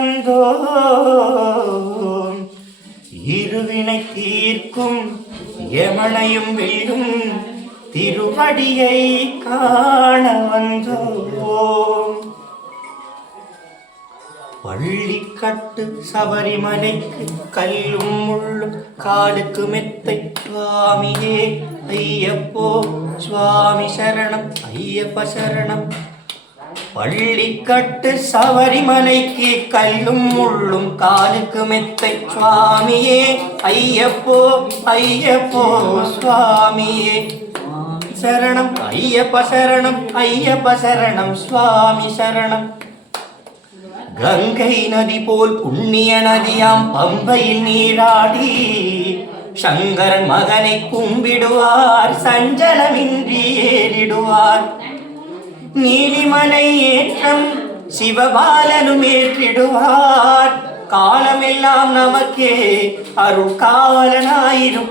வந்தோம், இருவினை தீர்க்கும் யமனையும் வெல்லும் திருவடியை காண வந்தோம். பள்ளிக்கட்டு சபரிமலைக்கு கல்லும் முள்ளும் காலுக்கு மெத்தை சுவாமியே ஐயப்போ சுவாமி சரணம் ஐயப்ப சரணம். பள்ளிக்கட்டு சபரிமலைக்கு கல்லும் முள்ளும் காலுக்கு மெத்தை சுவாமியே ஐயப்போ ஐயப்போ சுவாமியே சரணம் ஐயப்ப சரணம் ஐயப்ப சரணம் சுவாமி சரணம். கங்கை நதி போல் புண்ணிய நதியாம் பம்பையில் நீராடி சங்கரன் மகனை கும்பிடுவார், சஞ்சலமின்றி ஏறிடுவார். நீலிமலை ஏற்றம் சிவபாலனும் ஏற்றிடுவார், காலமெல்லாம் நமக்கே அருள் காவலனாயிருப்பார்.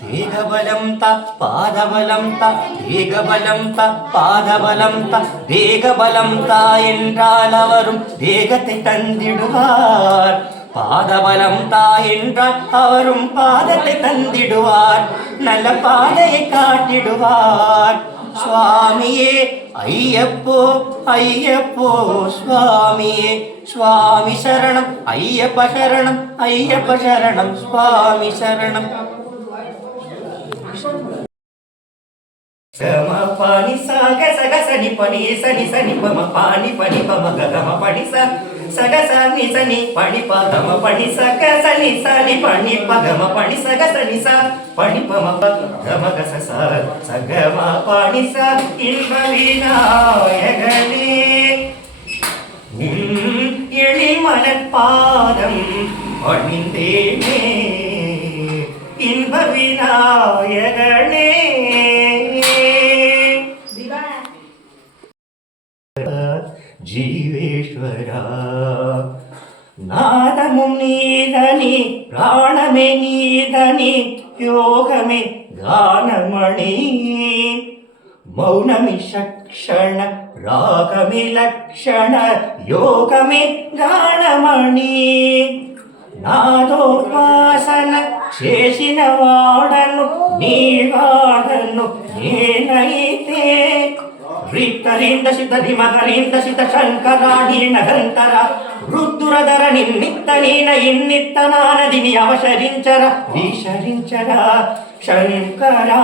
தேகபலம் த பாதபலம் த தேகபலம் த பாதபலம் த தேகபலம் தா என்றால் அவரும் தேகத்தை தந்திடுவார். பாதபலம் தா என்றால் அவரும் பாதத்தை தந்திடுவார், நல்ல பாதையை காட்டிடுவார். சுவாமியே ஐயப்போ ஐயப்போ சுவாமியே சுவாமி சரணம் ஐயப்ப சரணம் ஐயப்ப சரணம் சுவாமி சரணம். சம பாணி சக சக சனி பனி சனி சனி பம பாணி பனி பம கம பனி சக சனி சனி பனி பகம பனி சக சனி சனி பனி பகம பனி சக சனி ச பனி பம பகம கச ச சகம பாணி ச இன்ப விநாயகனே எளிமனப்பாதம் பணிந்தேனே இன்ப விநாயகனே. ஜீவேஸ்வரா நாதமும் நீதனி பிராணமே நீதனி யோகமே கானமணி மௌனமி சக்ஷண ராகமி லக்ஷண யோகமே கானமணி. నాదోపాసన చేసిన వాడను నీ వాడను నేనైతే రిత్తరింద సిద్ధి మగరింద సిద్ధ శంకరాణి నగంతర రుద్దురధర నిన్నిత్త నీన ఇన్నిత్త నానదిని అవసరించర విశరించరా శంకరా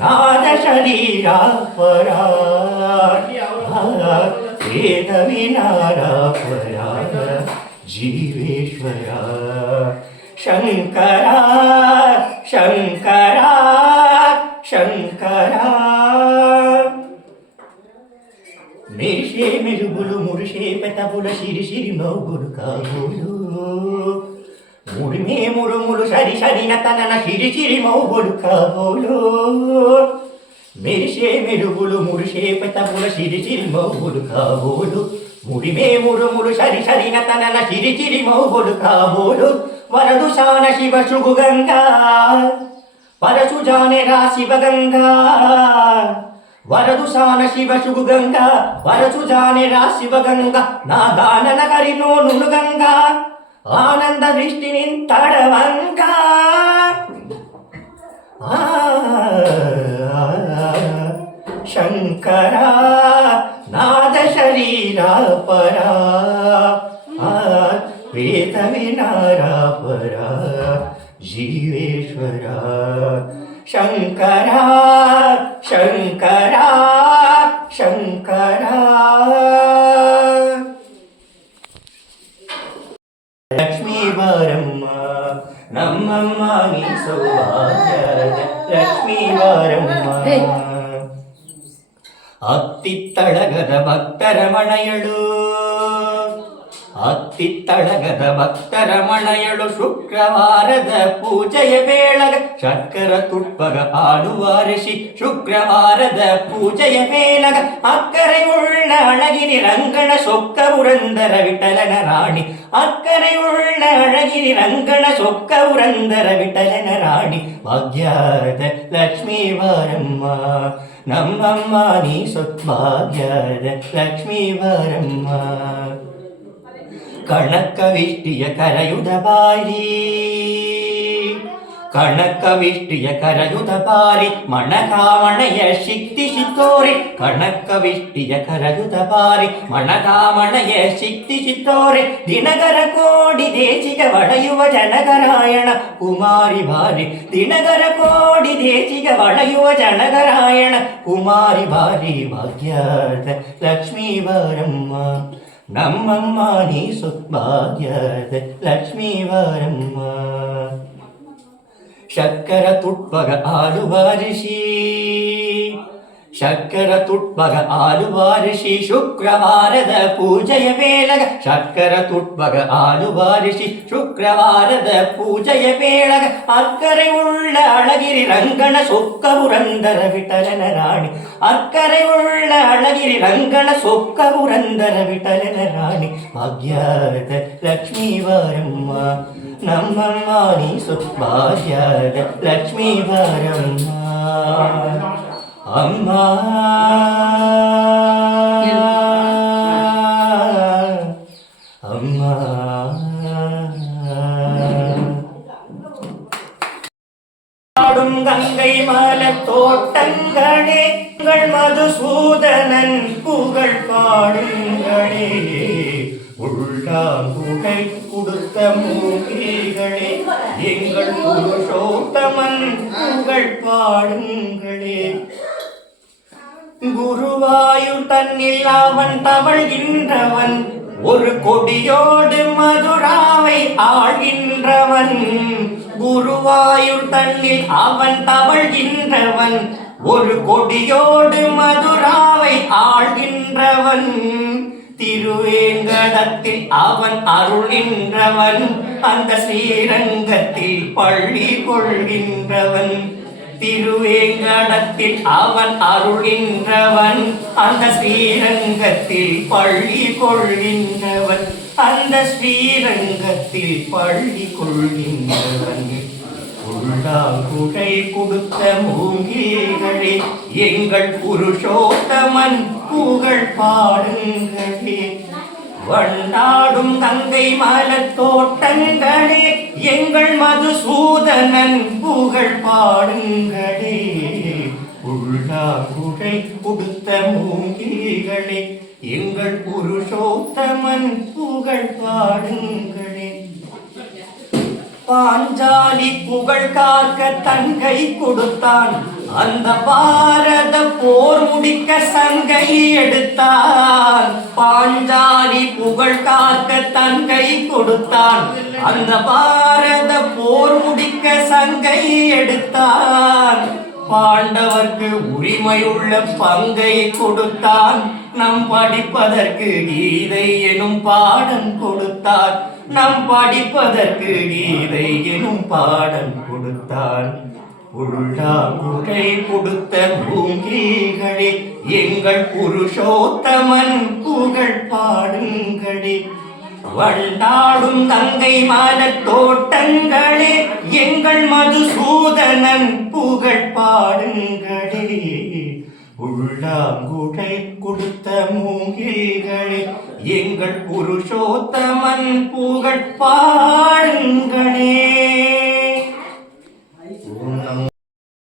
నాద శరీరా పరా వేద వినారా పరా జీవేశ్వరా శంకరా శంకరా శంకరా. మెరిసే మెరుగులు మురిసే పెతపుల సిరి సిరి నవ్వులు కాబోలు ముడిమే మురుములు సరి సరిన తనన సిరి సిరి మౌబులు కాబోలు. మెరిసే మెరుగులు మురిసే పెతపుల సిరి సిరి మౌబులు కాబోలు ముడిమే మురుములు సరి సరిన తనన సిరి సిరి మౌబులు కాబోలు. వరదు శాన శివ శుగు గంగా పరశు జానే రా శివ గంగా వరదు శాన శివ శుగు గంగా పరశు జానే రా శివ గంగా నా గాన నగరి నోను గంగా ఆనంద దృష్టి నింతడవంగా శంకరా నాద శరీరా పరా వేద వినారా పరా జీవేశ్వరా శంకరా శంకరా శంకరా. లక్ష్మీ వారమ్మ నమ్మమ్మ నీ సౌభాగ్య లక్ష్మీ వారమ్మ ಅತ್ತಿತ್ತಳಗದ ಭಕ್ತರಮಣಯಳು ಅತ್ತಿತ್ತಳಗದ ಭಕ್ತರಮಣಯಳು ಶುಕ್ರವಾರದ ಪೂಜೆಯ ಬೇಳಗ ಶರ್ಕರ ತುಪ್ಪಗ ಆಡುವ ಋಷಿ ಶುಕ್ರವಾರದ ಪೂಜೆಯ ಬೇಳಗ ಅಕ್ಕರೆಯುಳ್ಳ ಅಳಗಿರಿ ರಂಗಣ ಸೊಕ್ಕ ಪುರಂದರ ವಿಠಲನ ರಾಣಿ ಅಕ್ಕರೆಯುಳ್ಳ ಅಳಗಿರಿ ರಂಗಣ ಸೊಕ್ಕ ಪುರಂದರ ವಿಠಲನ ರಾಣಿ ಭಾಗ್ಯದ ಲಕ್ಷ್ಮೀ ವಾರಮ್ಮ ನಮ್ಮಮ್ಮ ನೀ ಸೌಭಾಗ್ಯದ ಲಕ್ಷ್ಮೀ ವಾರಮ್ಮ. ಕಣಕವಿಷ್ಟಿಯ ಕರಯುಧ ಬಾರಿ ಕಣಕವಿಷ್ಟಿಯ ಕರಯುಧ ಬಾರಿ ಮಣಕಾಮಣೆಯ ಶಿಕ್ತಿಸಿ ತೋರಿ ಕಣಕವಿಷ್ಟಿಯ ಕರಯುಧ ಬಾರಿ ಮಣಕಾಮಣೆಯ ಶಿಕ್ತಿಸಿ ತೋರಿ ದಿನಗರ ಕೋಡಿ ದೇಶಿಗ ಒಡೆಯುವ ಜನಗರಾಯಣ ಕುಮಾರಿ ಬಾರಿ ದಿನಗರ ಕೋಡಿ ದೇಶಿಗ ಒಡೆಯುವ ಜನಗರಾಯಣ ಕುಮಾರಿ ಬಾರಿ ಭಾಗ್ಯದ ಲಕ್ಷ್ಮೀ ಬಾರಮ್ಮ ನಮ್ಮಮ್ಮ ನೀ ಸುಭಾಗ್ಯದ ಲಕ್ಷ್ಮೀ ಬಾರಮ್ಮ ಶಕ್ಕರ ತುಟ್ಪಗ ಆಲುವಾರಿಷಿ ಶಕ್ಕರ ತುಟ್ಪಗ ಆಲುವಾರಿಷಿ ಶುಕ್ರವಾರದ ಪೂಜೆಯ ವೇಳಗ ಶಕ್ಕರ ತುಟ್ಪಗ ಆಲುವಾರಿಷಿ ಶುಕ್ರವಾರದ ಪೂಜೆಯ ವೇಳಗ ಅಕ್ಕರೆ ಉಳ್ಳ ಅಳಗಿರಿ ರಂಗಣ ಸೊಕ್ಕವುರಂದರ ವಿಠಲನ ರಾಣಿ ಅಕ್ಕರೆ ಉಳ್ಳ ಅಳಗಿರಿ ರಂಗಣ ಸೊಕ್ಕವುರಂದರ ವಿಠಲನ ರಾಣಿ ಭಾಗ್ಯದ ಲಕ್ಷ್ಮೀ ಬಾರಮ್ಮ ನಮ್ಮಮ್ಮ ನೀ ಸುಭಾಗ್ಯದ ಲಕ್ಷ್ಮೀ ಬಾರಮ್ಮ ಅಮ್ಮ ಅಮ್ಮ ஆடும் கங்கை மலர் தோட்டங்களே உங்கள் மதுசூதனன் புகழ் பாடுங்களே உள்ளாங்குகை கொடுத்த மூங்கில்களே எங்கள் புருஷோத்தமன் புகழ் பாடுங்களே குருவாயூர் தன்னில் அவன் தவழ்கின்றவன் ஒரு கொடியோடு மதுராவை ஆழ்கின்றவன் குருவாயூர் தன்னில் அவன் தவழ்கின்றவன் ஒரு கொடியோடு மதுராவை ஆழ்கின்றவன் திருவேங்கடத்தில் அவன் அருளின்றவன் அந்த ஸ்ரீரங்கத்தில் பள்ளி கொள்கின்றவன் திருவேங்கடத்தில் அவன் அருளின்றவன் அந்த ஸ்ரீரங்கத்தில் பள்ளி கொள்கின்றவன் அந்த ஸ்ரீரங்கத்தில் பள்ளி கொள்கின்றவன் உள்ளாங்குகை கொடுத்த மூங்கில்களே எங்கள் புருஷோத்தமன் புகழ் பாடுங்களே வண்டாடும் கங்கை மலர் தோட்டங்களே எங்கள் மதுசூதனன் புகழ் பாடுங்களே உள்ளாங்குகை கொடுத்த மூங்கில்களே எங்கள் புருஷோத்தமன் புகழ் பாடுங்களே பாஞ்சாலி புகழ் காக்க தங்கை கொடுத்தான் அந்த பாரத போர் முடிக்க சங்கை எடுத்தான் பாஞ்சாலி புகழ் காக்க தங்கை கொடுத்தான் அந்த பாரத போர் முடிக்க சங்கை எடுத்தான் பாண்டவர்க்கு உரிமையுள்ள பங்கை கொடுத்தான் நம் படிப்பதற்கு கீதை எனும் பாடம் கொடுத்தான் நம் படிப்பதற்கு கீதை எனும் பாடம் கொடுத்தான் உள்ளாங்குகை கொடுத்த மூங்கில்களே எங்கள் புருஷோத்தமன் புகழ் பாடுங்களே வண்டாடும் கங்கை மலர் தோட்டங்களே எங்கள் மதுசூதனன் புகழ் பாடுங்களே உள்ளாங்குகை கொடுத்த மூங்கில்களே எங்கள் புருஷோத்தமன் புகழ் பாடுங்களே.